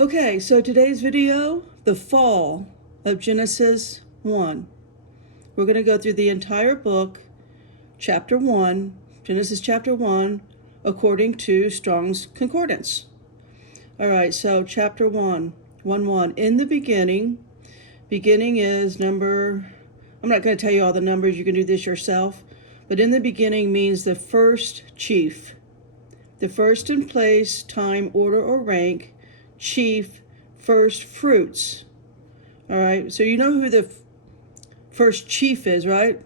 Okay, so today's video, the fall of Genesis 1. We're going to go through the entire book, chapter 1, Genesis chapter 1, according to Strong's concordance. All right, so chapter 1, 1:1. In the beginning is number, I'm not going to tell you all the numbers, you can do this yourself, but in the beginning means the first chief. The first in place, time, order, or rank, chief, first fruits. All right, so you know who the first chief is, right?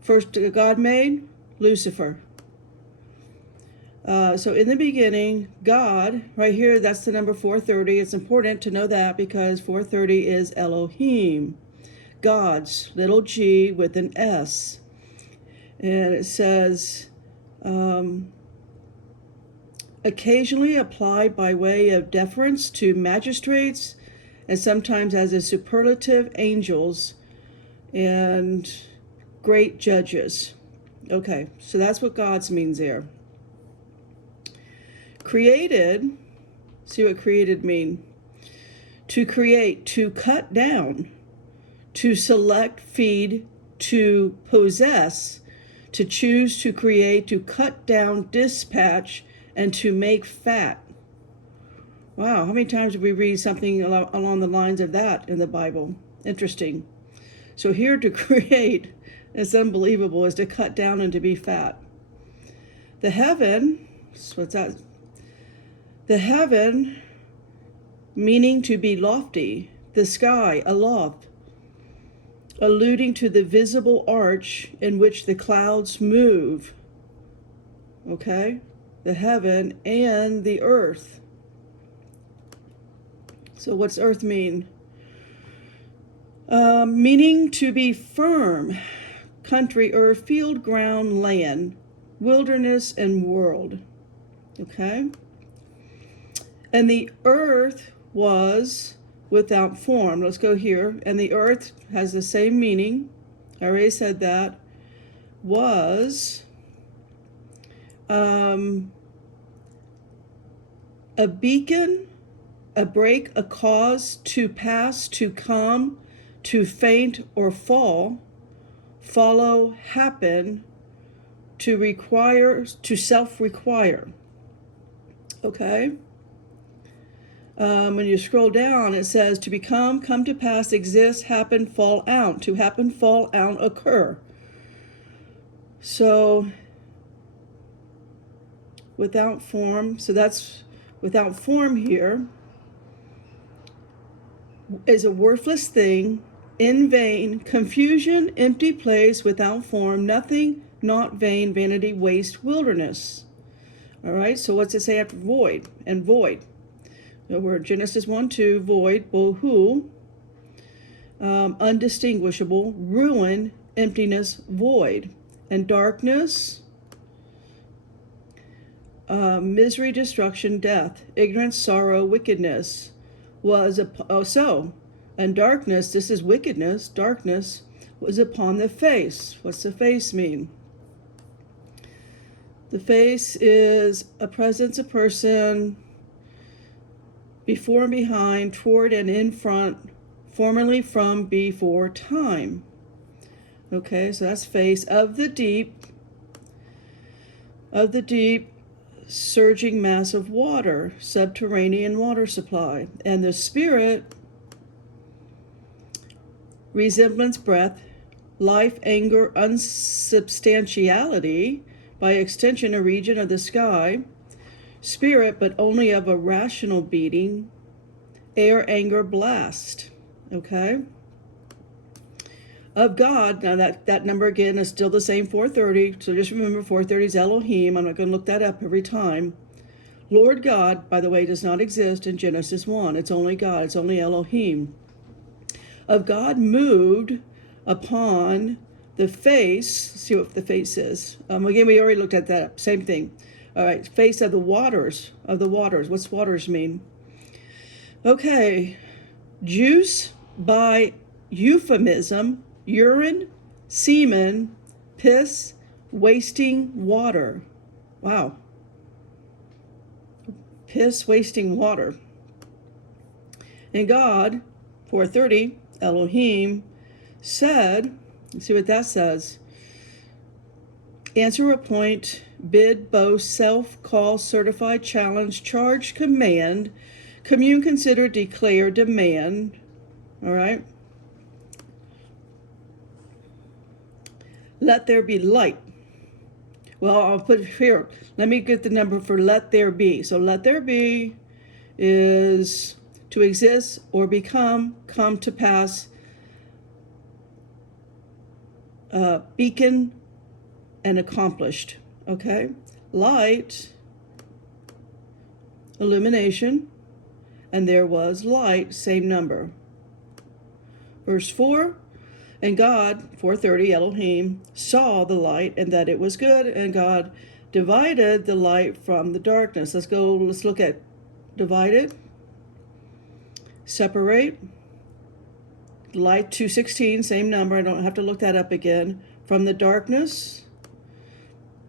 First God made? Lucifer. So in the beginning, God, right here, that's the number 430. It's important to know that because 430 is Elohim, God's, little g with an S. And it says, occasionally applied by way of deference to magistrates and sometimes as a superlative angels and great judges. Okay, so that's what God's means there. Created, see what created mean? To create, to cut down, to select, feed, to possess, to choose, to create, to cut down, dispatch, and to make fat. Wow, how many times did we read something along the lines of that in the Bible? Interesting. So here to create, it's unbelievable, is to cut down and to be fat. The heaven, what's that? The heaven, meaning to be lofty, the sky, aloft, alluding to the visible arch in which the clouds move. Okay? The heaven and the earth. So what's earth mean? Meaning to be firm, country, earth, field, ground, land, wilderness, and world. Okay? And the earth was without form. Let's go here. And the earth has the same meaning. I already said that. Was a beacon, a break, a cause, to pass, to come, to faint or fall, follow, happen, to require, to self-require. Okay? When you scroll down, it says to become, come to pass, exist, happen, fall out. To happen, fall out, occur. So, without form, so that's without form here, is a worthless thing, in vain, confusion, empty place, without form, nothing, not vain, vanity, waste, wilderness. All right, so what's it say after void? And void. So we're Genesis 1:2, void, bohu, undistinguishable, ruin, emptiness, void. And darkness, misery, destruction, death, ignorance, sorrow, wickedness was and darkness, this is wickedness, darkness was upon the face. What's the face mean? The face is a presence, a person, before and behind, toward and in front, formerly, from, before time. Okay, so that's face. Of the deep, surging mass of water, subterranean water supply. And the spirit, resemblance, breath, life, anger, unsubstantiality, by extension a region of the sky, spirit, but only of a rational beating, air, anger, blast. Okay? Of God, now that number again is still the same, 430, so just remember 430 is Elohim. I'm not going to look that up every time. Lord God, by the way, does not exist in Genesis 1. It's only God, it's only Elohim. Of God moved upon the face, see what the face is. Again, we already looked at that, same thing. All right, face of the waters, What's waters mean? Okay, juice by euphemism, urine, semen, piss, wasting water. Wow. Piss, wasting water. And God, 4:30, Elohim, said, let's see what that says. Answer, appoint, bid, boast, self, call, certify, challenge, charge, command, commune, consider, declare, demand. All right. Let there be light. Well, I'll put it here. Let me get the number for let there be. So let there be is to exist or become, come to pass, beacon, and accomplished. Okay? Light, illumination, and there was light, same number. Verse 4, and God, 4:30, Elohim, saw the light and that it was good, and God divided the light from the darkness. Let's look at divided, separate, light 2:16, same number, I don't have to look that up again, from the darkness.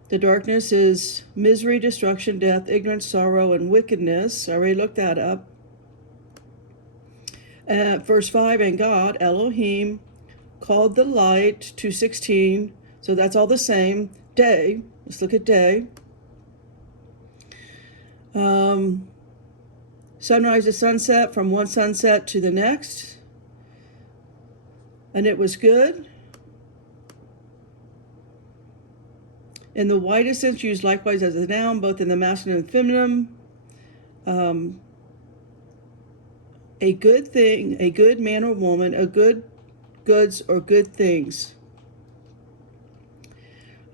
The darkness is misery, destruction, death, ignorance, sorrow, and wickedness. I already looked that up. Verse 5, and God, Elohim, called the light, 2:16, so that's all the same, day. Let's look at day. Sunrise to sunset, from one sunset to the next. And it was good. In the widest sense, used likewise as a noun, both in the masculine and feminine. A good thing, a good man or woman, a good goods or good things.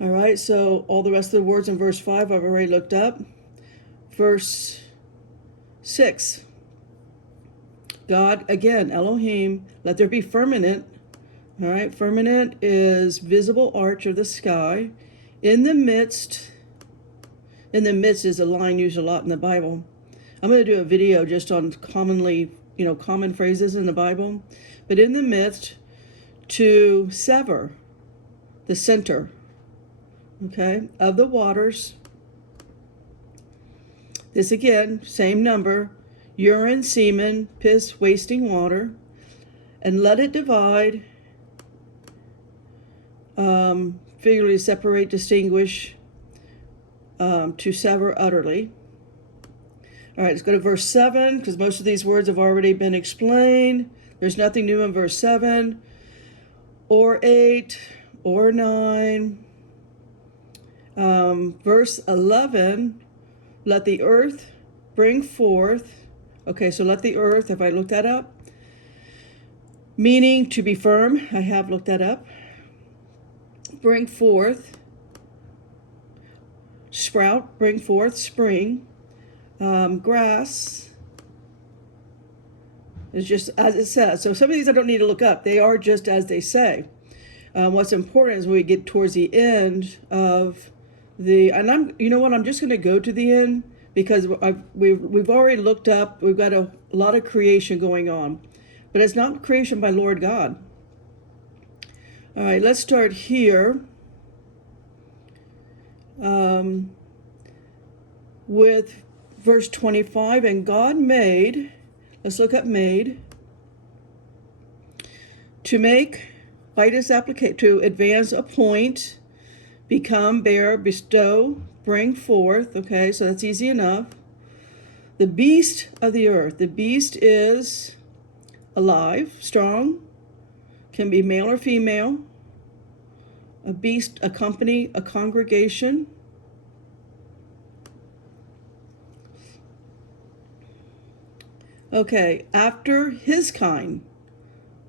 All right, so all the rest of the words in verse 5 I've already looked up. Verse 6. God, again, Elohim, let there be firmament. All right, firmament is visible arch of the sky. In the midst is a line used a lot in the Bible. I'm going to do a video just on common phrases in the Bible. But in the midst, to sever the center, okay, of the waters. This again, same number, urine, semen, piss, wasting water, and let it divide, figuratively separate, distinguish, to sever utterly. All right, let's go to verse 7, because most of these words have already been explained. There's nothing new in verse 7, or 8, or 9. Verse 11, let the earth bring forth. Okay, so let the earth, have I looked that up? Meaning to be firm, I have looked that up. Bring forth, sprout, bring forth, spring. Grass is just as it says. So some of these I don't need to look up. They are just as they say. What's important is when we get towards the end of I'm just going to go to the end because we've already looked up. We've got a lot of creation going on, but it's not creation by Lord God. All right, let's start here with verse 25. And God made, let's look at made, to make, Vitus applicate, to advance, appoint, become, bear, bestow, bring forth. Okay, so that's easy enough. The beast of the earth. The beast is alive, strong, can be male or female. A beast, a company, a congregation. Okay, after his kind.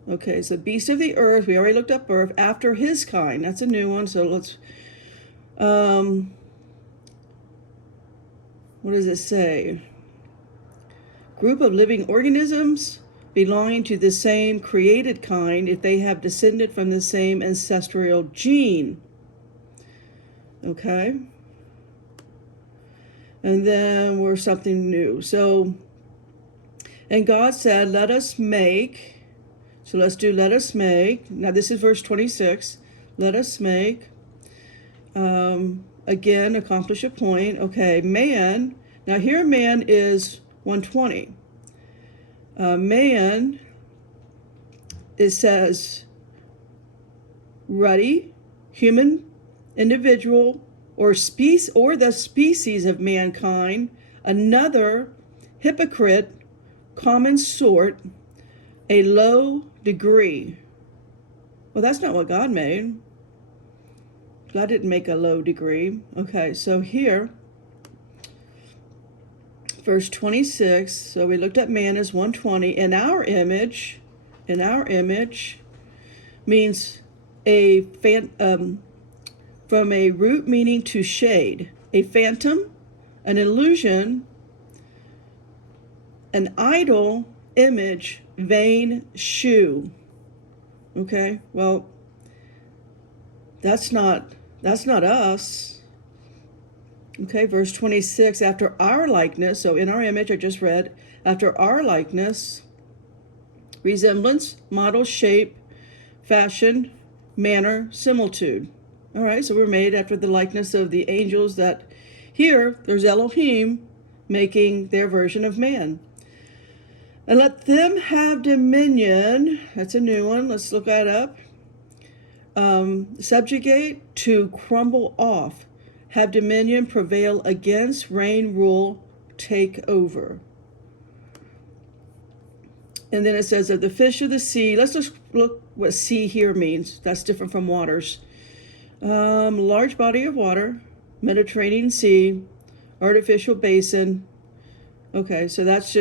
Okay, so beast of the earth, we already looked up earth, after his kind. That's a new one, so let's, what does it say? Group of living organisms belonging to the same created kind if they have descended from the same ancestral gene. Okay? And then we're something new. So, and God said, let us make. So let's do let us make. Now this is verse 26. Let us make. Again, accomplish a point. Okay, man. Now here man is 120. Man, it says ruddy, human, individual, or the species of mankind, another hypocrite, common sort, a low degree. Well, that's not what God made. God didn't make a low degree. Okay, so here, verse 26, so we looked at man as 120. In our image means from a root meaning to shade, a phantom, an illusion, an idol, image, vain shoe. Okay, well, that's not us. Okay, verse 26, after our likeness, so in our image, I just read, after our likeness, resemblance, model, shape, fashion, manner, similitude. All right, so we're made after the likeness of the angels. That here, there's Elohim making their version of man. And let them have dominion. That's a new one. Let's look that up. Subjugate, to crumble off. Have dominion, prevail against, reign, rule, take over. And then it says of the fish of the sea. Let's just look what sea here means. That's different from waters. Large body of water, Mediterranean Sea, artificial basin. Okay, so that's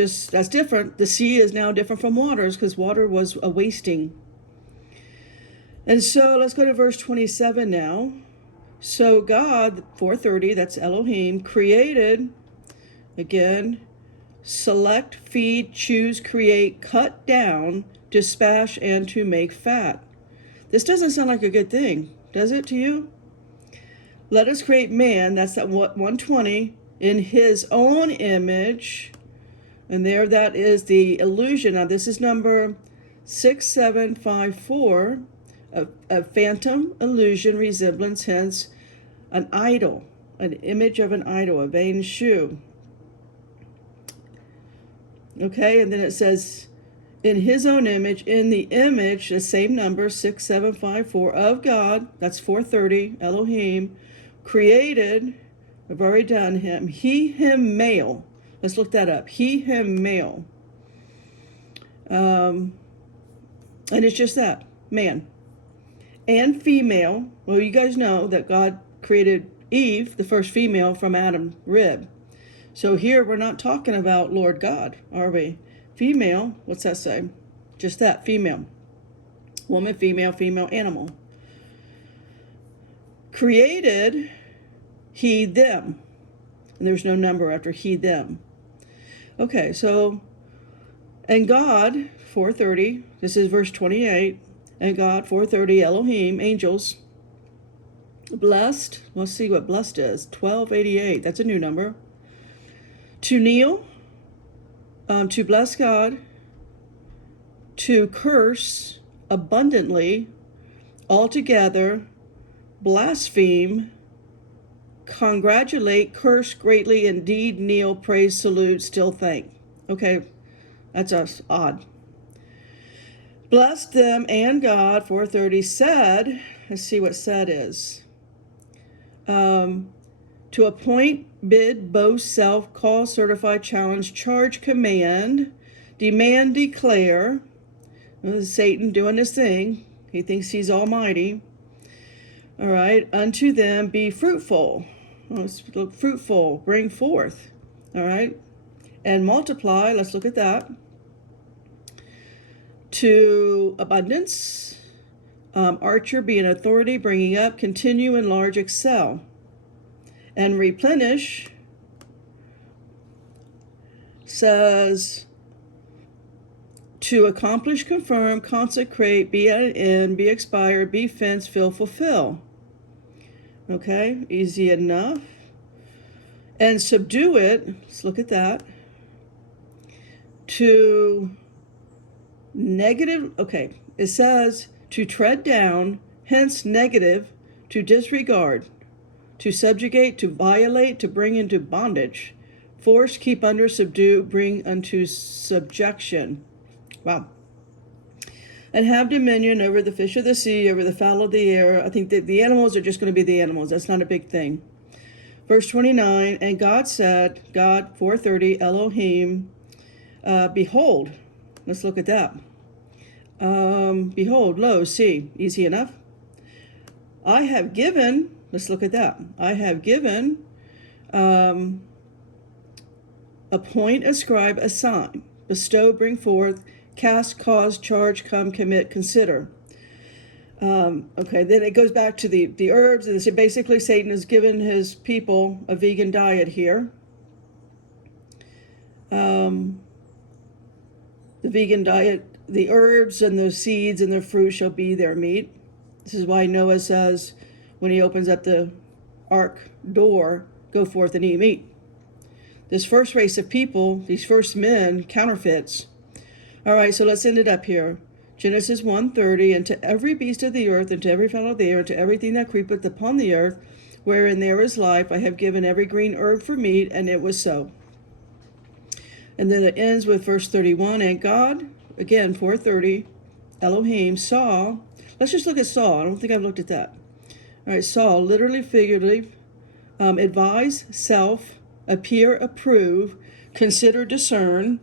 different. The sea is now different from waters because water was a wasting. And so let's go to verse 27 now. So God, 4:30, that's Elohim, created, again, select, feed, choose, create, cut down, dispatch, and to make fat. This doesn't sound like a good thing, does it to you? Let us create man, that's that 120, in his own image. And there, that is the illusion. Now this is number 6754, a phantom, illusion, resemblance, hence an idol, an image of an idol, a vain shoe. Okay, and then it says, in his own image, in the image, the same number, 6754, of God, that's 430, Elohim, created, I've already done him, he, him, male. Let's look that up. He, him, male. And it's just that, man. And female. Well, you guys know that God created Eve, the first female, from Adam's rib. So here we're not talking about Lord God, are we? Female, what's that say? Just that, female. Woman, female, female, animal. Created, he, them. And there's no number after he, them. Okay, so, and God, 430, this is verse 28, and God, 430, Elohim, angels, blessed, let's see what blessed is, 1288, that's a new number, to kneel, to bless God, to curse abundantly, altogether, blaspheme, congratulate, curse greatly, indeed, kneel, praise, salute, still thank. Okay, that's us, odd. Blessed them, and God, 430, said, let's see what said is, to appoint, bid, boast, self, call, certify, challenge, charge, command, demand, declare. Satan doing his thing. He thinks he's almighty. All right, unto them be fruitful. Let's look fruitful, bring forth. All right, and multiply. Let's look at that. To abundance, archer, be an authority, bringing up, continue, enlarge, excel, and replenish. Says to accomplish, confirm, consecrate, be at an end, be expired, be fenced, fill, fulfill. Okay, easy enough. And subdue it, let's look at that. To negative, okay, it says to tread down, hence negative, to disregard, to subjugate, to violate, to bring into bondage, force, keep under, subdue, bring unto subjection. Wow. And have dominion over the fish of the sea, over the fowl of the air. I think that the animals are just going to be the animals. That's not a big thing. Verse 29, and God said, God, 4:30, Elohim, behold. Let's look at that. Behold, lo, see. Easy enough. I have given, let's look at that. I have given, appoint, ascribe, assign, bestow, bring forth, cast, cause, charge, come, commit, consider. Okay, then it goes back to the herbs, and basically Satan has given his people a vegan diet here. The vegan diet, the herbs and the seeds and the fruit shall be their meat. This is why Noah says, when he opens up the ark door, go forth and eat meat. This first race of people, these first men, counterfeits. All right, so let's end it up here. Genesis 1:30, and to every beast of the earth, and to every fowl of the air, and to everything that creepeth upon the earth, wherein there is life, I have given every green herb for meat, and it was so. And then it ends with verse 31, and God, again, 4:30, Elohim saw, let's just look at saw. I don't think I've looked at that. All right, saw, literally, figuratively, advise, self, appear, approve, consider, discern,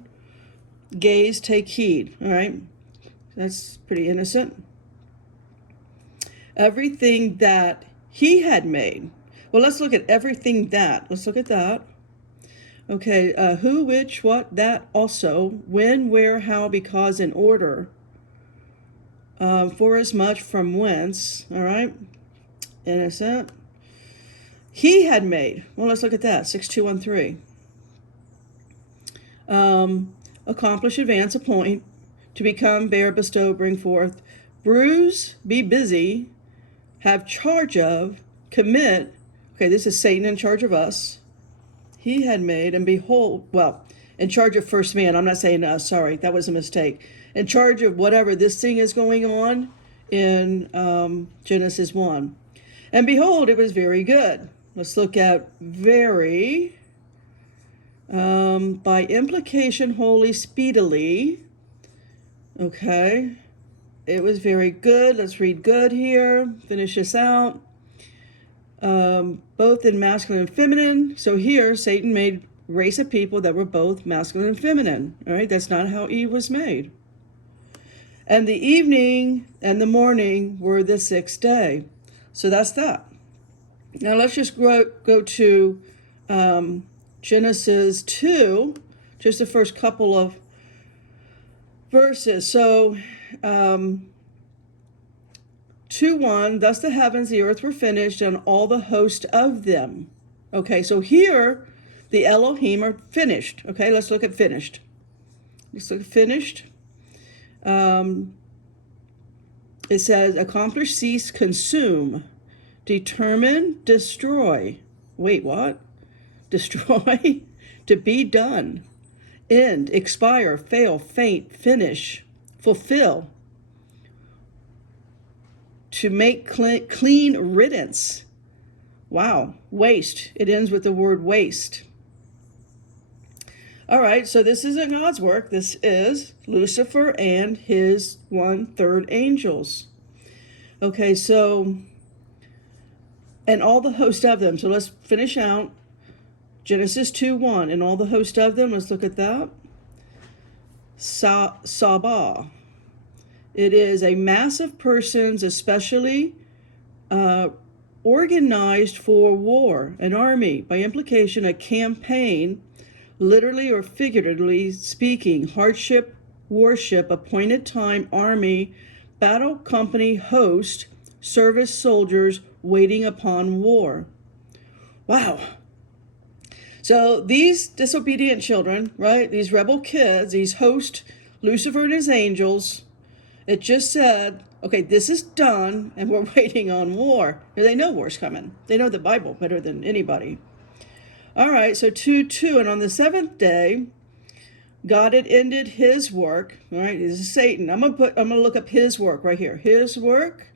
gaze, take heed. All right, that's pretty innocent. Everything that he had made. Well, let's look at everything that. Let's look at that. Okay, who, which, what, that, also, when, where, how, because, in order, for as much, from whence, all right, innocent. He had made, well, let's look at that, 6213. Accomplish, advance, appoint, to become, bear, bestow, bring forth, bruise, be busy, have charge of, commit. Okay, this is Satan in charge of us. He had made, and behold, well, in charge of first man. I'm not saying us, sorry, that was a mistake. In charge of whatever this thing is going on in Genesis 1. And behold, it was very good. Let's look at very, by implication, wholly, speedily. Okay, it was very good. Let's read good here, finish this out. Both in masculine and feminine. So here, Satan made race of people that were both masculine and feminine. All right, that's not how Eve was made. And the evening and the morning were the sixth day. So that's that. Now let's just go to Genesis 2, just the first couple of verses. So 2:1, thus the heavens, the earth were finished, and all the host of them. Okay, so here the Elohim are finished. Okay, let's look at finished. Let's look at finished. It says, accomplish, cease, consume, determine, destroy. Wait, what? Destroy? To be done. End, expire, fail, faint, finish, fulfill. To make clean riddance. Wow, waste. It ends with the word waste. All right, so this isn't God's work. This is Lucifer and his 1/3 angels. Okay, so, and all the host of them. So let's finish out Genesis 2:1, and all the host of them. Let's look at that. Sabah. It is a mass of persons, especially organized for war, an army, by implication, a campaign, literally or figuratively speaking, hardship, warship, appointed time, army, battle company, host, service soldiers waiting upon war. Wow. So these disobedient children, right, these rebel kids, these host, Lucifer and his angels, it just said, okay, this is done, and we're waiting on war. They know war's coming. They know the Bible better than anybody. All right, so 2:2, and on the seventh day, God had ended his work. All right, this is Satan. I'm gonna look up his work right here. His work,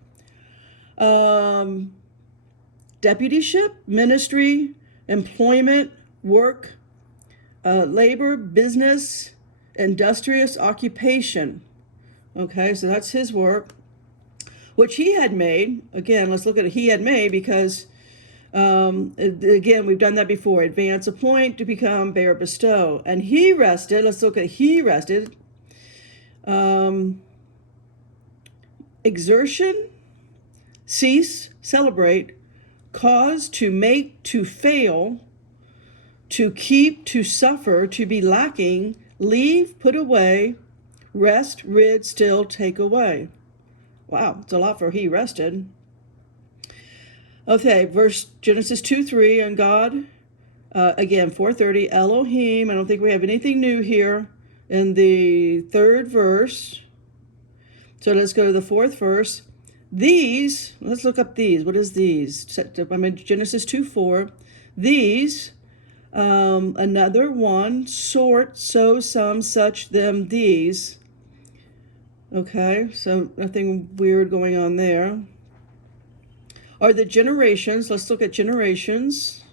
deputyship, ministry, employment, work, labor, business, industrious occupation. Okay, so that's his work, which he had made. Again, let's look at it. He had made because, again, we've done that before. Advance, appoint, to become, bear, bestow. And he rested. Let's look at he rested. Exertion, cease, celebrate, cause, to make, to fail, to keep, to suffer, to be lacking, leave, put away, rest, rid, still, take away. Wow, it's a lot for he rested. Okay, verse Genesis 2:3, and God, again, 4:30, Elohim. I don't think we have anything new here in the third verse. So let's go to the fourth verse. These, let's look up these. What is these? I'm in Genesis 2:4. These, another, one, sort, so, some, such, them, these. Okay, so nothing weird going on there. Are the generations, let's look at generations.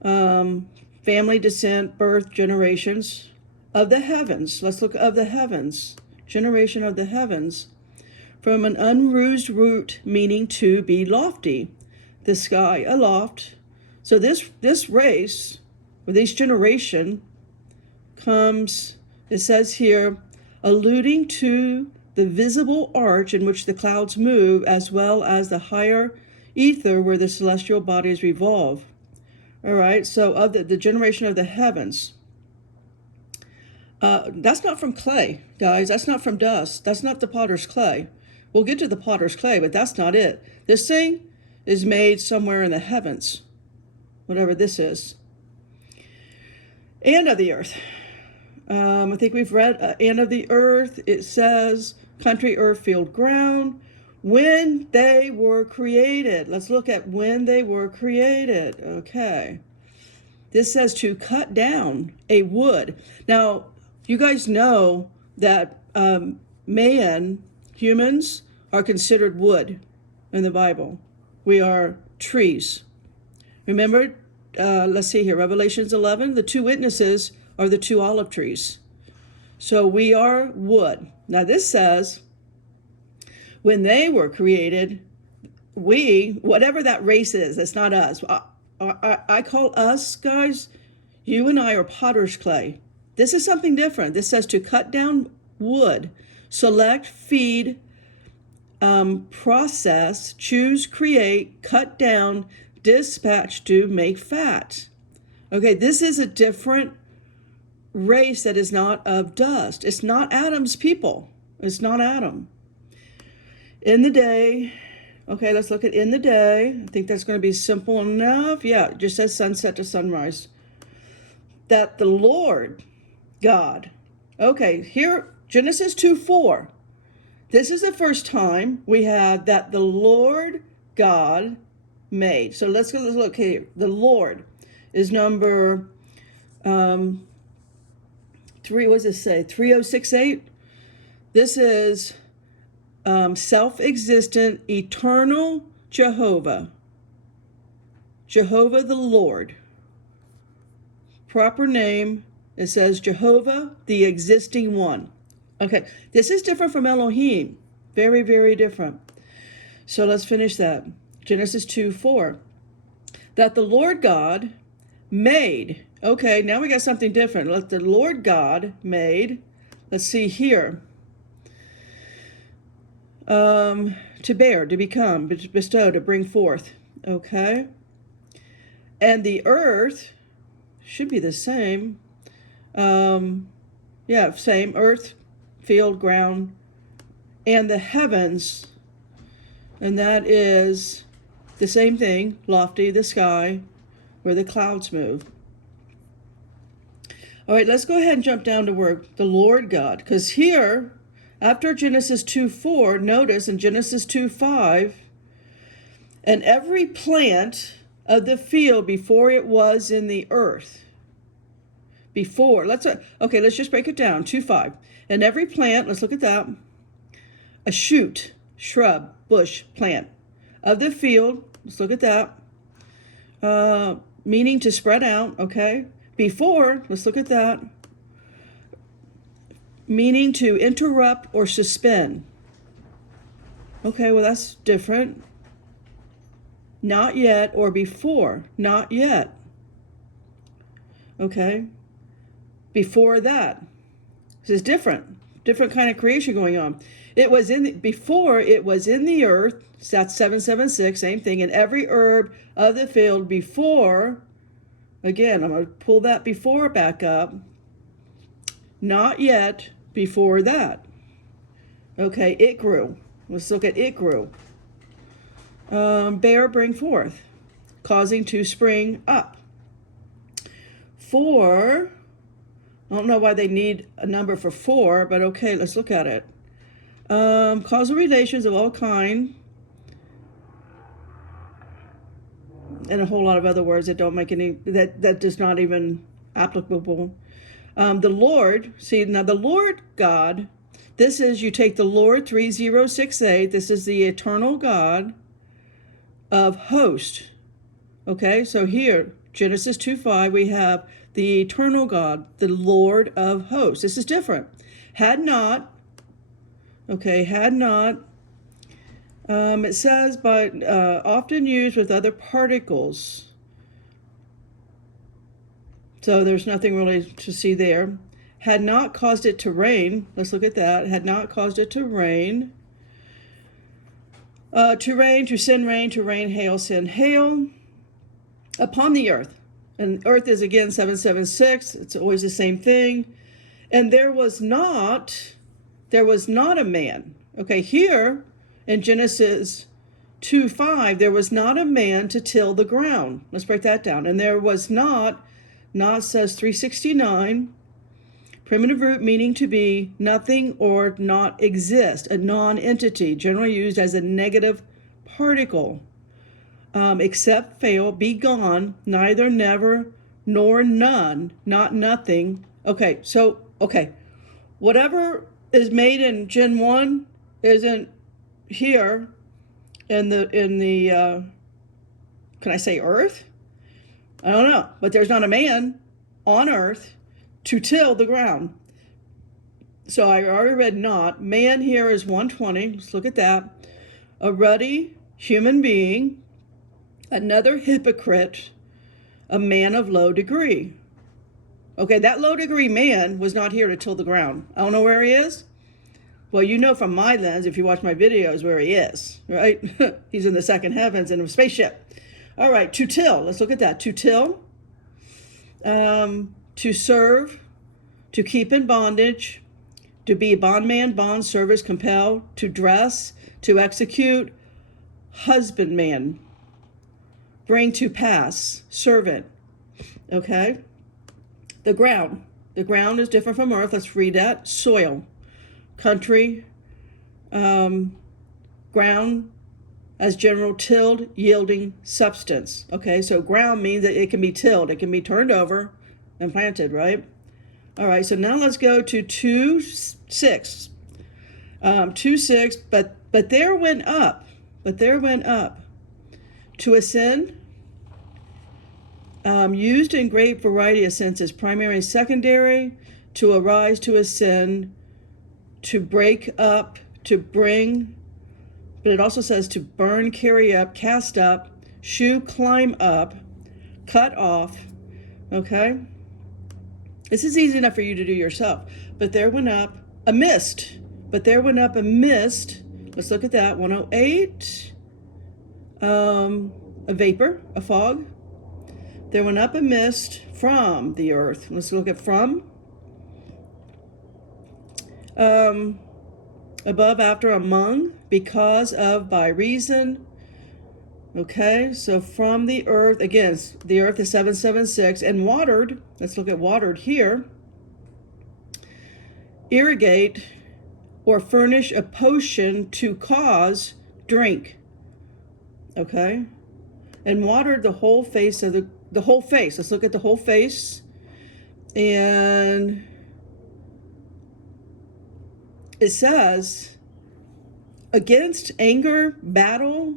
Family, descent, birth, generations of the heavens. Let's look of the heavens. Generation of the heavens. From an unroosed root, meaning to be lofty. The sky aloft. So this race, or this generation, comes, it says here, alluding to the visible arch in which the clouds move, as well as the higher ether where the celestial bodies revolve. All right, so of the generation of the heavens. That's not from clay, guys. That's not from dust. That's not the potter's clay. We'll get to the potter's clay, but that's not it. This thing is made somewhere in the heavens, whatever this is, and of the earth. I think we've read and of the earth. It says country, earth, field, ground. When they were created. Let's look at when they were created. Okay. This says to cut down a wood. Now, you guys know that humans, are considered wood in the Bible. We are trees. Remember, let's see here, Revelations 11, the two witnesses are the two olive trees. So we are wood. Now this says, when they were created, we, whatever that race is, it's not us. I call us, guys, you and I are potter's clay. This is something different. This says to cut down wood, select, feed, process, choose, create, cut down, dispatch, do, make fat. Okay, this is a different race that is not of dust. It's not Adam's people. It's not Adam. In the day, okay, let's look at in the day. I think that's going to be simple enough. Yeah, it just says sunset to sunrise. That the Lord God. Okay, here, Genesis 2:4. This is the first time we have that the Lord God made. So let's look here. The Lord is number 3068. This is self-existent, eternal Jehovah. Jehovah the Lord. Proper name, it says Jehovah, the existing one. Okay, this is different from Elohim. Very, very different. So let's finish that. Genesis 2:4. That the Lord God made. Okay, now we got something different. Let the Lord God made. Let's see here. To bear, to become, to bestow, to bring forth. Okay. And the earth should be the same. Yeah, same. Earth, field, ground, and the heavens. And that is the same thing, lofty, the sky, where the clouds move. All right, let's go ahead and jump down to where the Lord God, because here, after Genesis 2:4, notice in Genesis 2:5, and every plant of the field before it was in the earth. Before, let's just break it down. 2:5. And every plant, let's look at that. A shoot, shrub, bush, plant of the field, let's look at that. Meaning to spread out, okay? Before, let's look at that. Meaning to interrupt or suspend. Okay, well, that's different. Not yet or before. Not yet. Okay. Before that. This is different. Different kind of creation going on. It was before it was in the earth. So that's 776, same thing. And every herb of the field before, again, I'm going to pull that before back up. Not yet before that. Okay, it grew. Let's look at it grew. Bear, bring forth, causing to spring up. For, I don't know why they need a number for 4, but okay, let's look at it. Causal relations of all kind, and a whole lot of other words that don't make any, that is not even applicable. The Lord, see, now the Lord God, this is, you take the Lord 3068, this is the eternal God of host. Okay, so here, Genesis 2:5, we have the eternal God, the Lord of hosts. This is different. Had not, okay, had not, it says, but often used with other particles. So there's nothing really to see there. Had not caused it to rain. Let's look at that. Had not caused it to rain. To rain, to send rain, to rain, hail, send hail upon the earth. And earth is again 776. It's always the same thing. And there was not a man. Okay, here in Genesis 2:5, there was not a man to till the ground. Let's break that down. And there was not says 369, primitive root meaning to be nothing or not exist, a non-entity, generally used as a negative particle. Except, fail, be gone, neither, never, nor none, not nothing. Okay, so, okay, whatever is made in Gen 1 isn't here in the can I say earth? I don't know, but there's not a man on earth to till the ground. So I already read not. Man here is 120. Let's look at that. A ruddy human being, another hypocrite, a man of low degree. Okay, that low degree man was not here to till the ground. I don't know where he is. Well, you know from my lens, if you watch my videos, where he is, right? He's in the second heavens in a spaceship. All right, to till. Let's look at that. To till, to serve, to keep in bondage, to be bondman, bond, service, compel, to dress, to execute, husbandman, bring to pass, servant. Okay? The ground. The ground is different from earth. Let's read that. Soil, country, ground, as general tilled, yielding substance. Okay, so ground means that it can be tilled. It can be turned over and planted, right? All right, so now let's go to 2:6. 2:6, but there went up. To ascend, used in great variety of senses, primary and secondary, to arise, to ascend, to break up, to bring, but it also says to burn, carry up, cast up, shoe, climb up, cut off. Okay? This is easy enough for you to do yourself. But there went up a mist. Let's look at that. 108. A vapor, a fog. There went up a mist from the earth. Let's look at from. Above, after, among, because of, by reason. Okay, so from the earth, again, the earth is 776, and watered, let's look at watered here. Irrigate or furnish a potion to cause drink. Okay, and watered the whole face of the whole face. Let's look at the whole face. And it says, against anger, battle,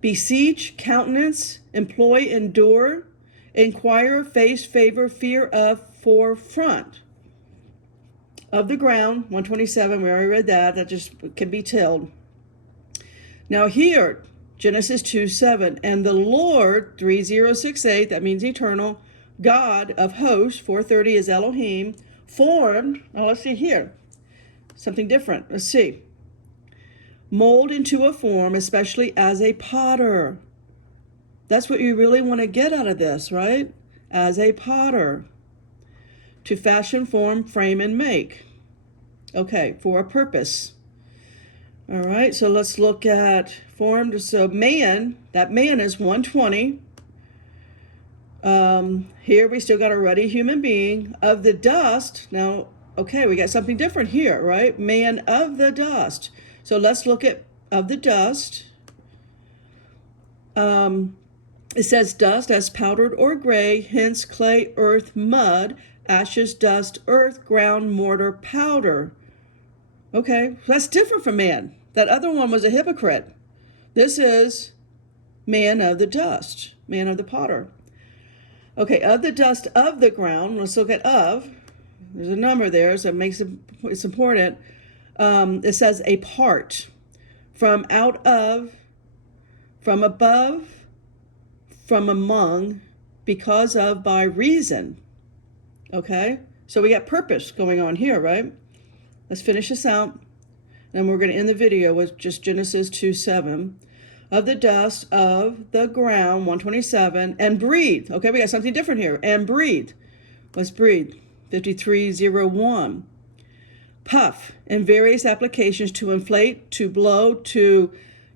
beseech, countenance, employ, endure, inquire, face, favor, fear of, forefront. Of the ground, 127, we already read that. That just can be tilled. Now here, Genesis 2:7, and the Lord, 3068, that means eternal, God of hosts, 430 is Elohim, formed, now let's see here, something different. Let's see. Mold into a form, especially as a potter. That's what you really want to get out of this, right? As a potter. To fashion, form, frame, and make. Okay, for a purpose. All right, so let's look at form. So man, that man is 120. Here we still got a ruddy human being. Of the dust, now, okay, we got something different here, right? Man of the dust. So let's look at of the dust. It says dust as powdered or gray, hence clay, earth, mud, ashes, dust, earth, ground, mortar, powder. Okay, that's different from man. That other one was a hypocrite. This is man of the dust, man of the potter. Okay, of the dust of the ground, let's look at of. There's a number there, so it's important. It says a part. From out of, from above, from among, because of, by reason. Okay, so we got purpose going on here, right? Let's finish this out. And we're going to end the video with just Genesis 2:7. Of the dust of the ground, 127, and breathe. Okay, we got something different here. And breathe. Let's breathe. 53:01. Puff in various applications to inflate, to blow, to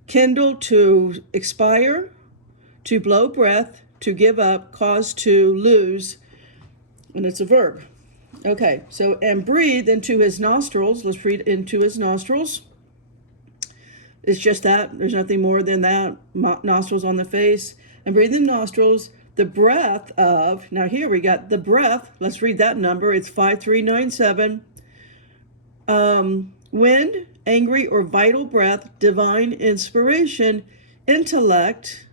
kindle, to expire, to blow breath, to give up, cause to lose, and it's a verb. Okay, so and breathe into his nostrils. Let's read into his nostrils. It's just that. There's nothing more than that. Nostrils on the face. And breathe in nostrils the breath of, now here we got the breath. Let's read that number. It's 5397. Wind, angry or vital breath, divine inspiration, intellect,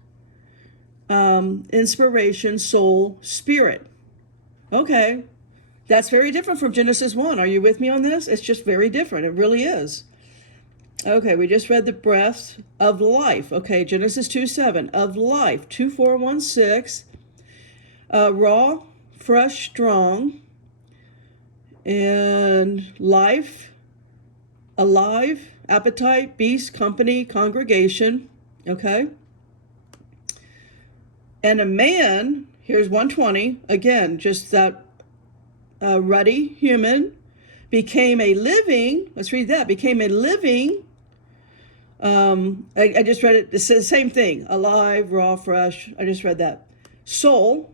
inspiration, soul, spirit. Okay, that's very different from Genesis 1. Are you with me on this? It's just very different. It really is. Okay, we just read the breath of life. Okay, Genesis 2:7, of life, 2416, raw, fresh, strong, and life, alive, appetite, beast, company, congregation. Okay. And a man, here's 120, again, just that ruddy human, became a living, let's read that, became a living, I just read it, it says the same thing, alive, raw, fresh, I just read that. Soul,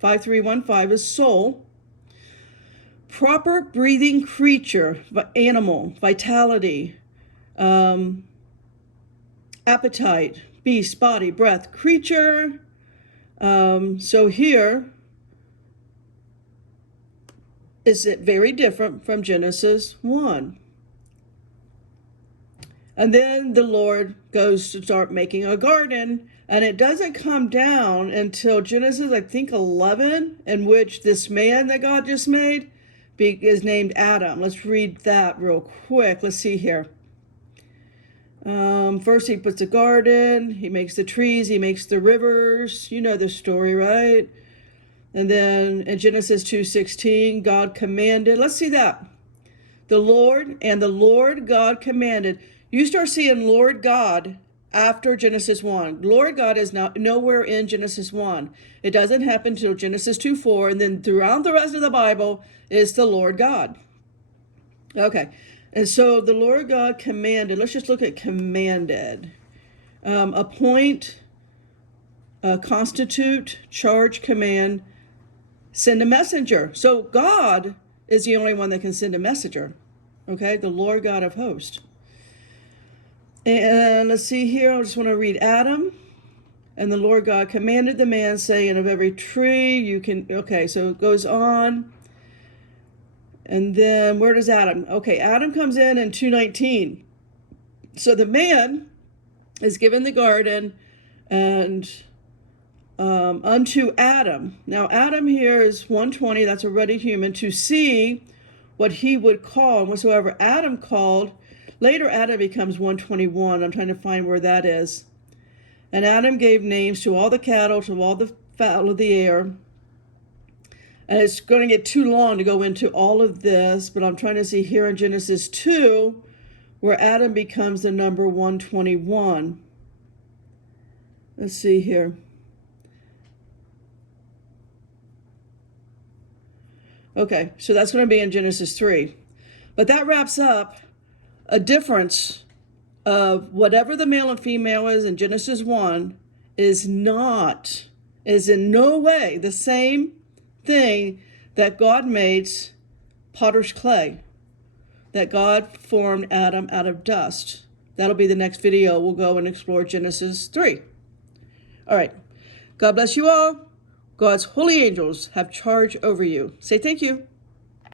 5315 is soul. Proper breathing creature, animal, vitality, appetite, beast, body, breath, creature. So here is it very different from Genesis 1. And then the Lord goes to start making a garden, and it doesn't come down until Genesis, I think, 11, in which this man that God just made is named Adam. Let's read that real quick. Let's see here. First he puts a garden, he makes the trees, he makes the rivers. You know the story, right? And then in Genesis 2:16, God commanded. Let's see that. The Lord God commanded. You start seeing Lord God after Genesis 1. Lord God is nowhere in Genesis 1. It doesn't happen until Genesis 2:4, and then throughout the rest of the Bible is the Lord God. Okay, and so the Lord God commanded. Let's just look at commanded. Appoint, constitute, charge, command, send a messenger. So God is the only one that can send a messenger. Okay, the Lord God of hosts. And let's see here, I just want to read Adam. And the Lord God commanded the man, saying, of every tree you can, okay, so it goes on. And then where does Adam? Okay, Adam comes in 2:19. So the man is given the garden, and unto Adam. Now, Adam here is 120, that's already human, to see what he would call, and whatsoever Adam called, later Adam becomes 121. I'm trying to find where that is. And Adam gave names to all the cattle, to all the fowl of the air. And it's going to get too long to go into all of this, but I'm trying to see here in Genesis 2, where Adam becomes the number 121. Let's see here. Okay, so that's going to be in Genesis 3. But that wraps up a difference of whatever the male and female is in Genesis 1 is in no way the same thing that God made potter's clay, that God formed Adam out of dust. That'll be the next video. We'll go and explore Genesis 3. All right. God bless you all. God's holy angels have charge over you. Say thank you.